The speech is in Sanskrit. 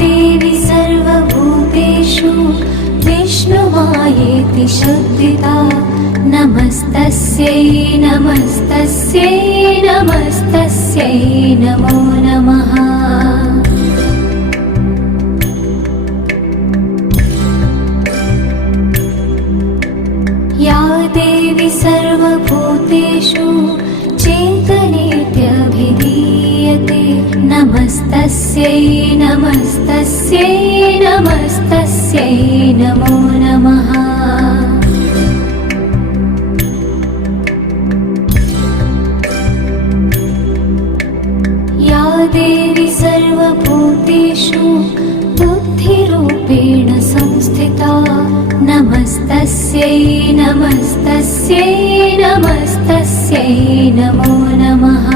देवी सर्वभूतेषु विष्णुमायेति शुद्धिता नमस्तस्यै नमस्तस्यै नमस्तस्यै नमो नमः। या देवी सर्वभूतेषु चेतनेत्यभिधीयते नमस्तस्यै नमस्तस्यै नमस्तस्यै नमो नमः। या देवी सर्वभूतेषु बुद्धिरूपेण संस्थिता नमस्तस्यै नमस्तस्यै नमस्तस्यै नमो नमः।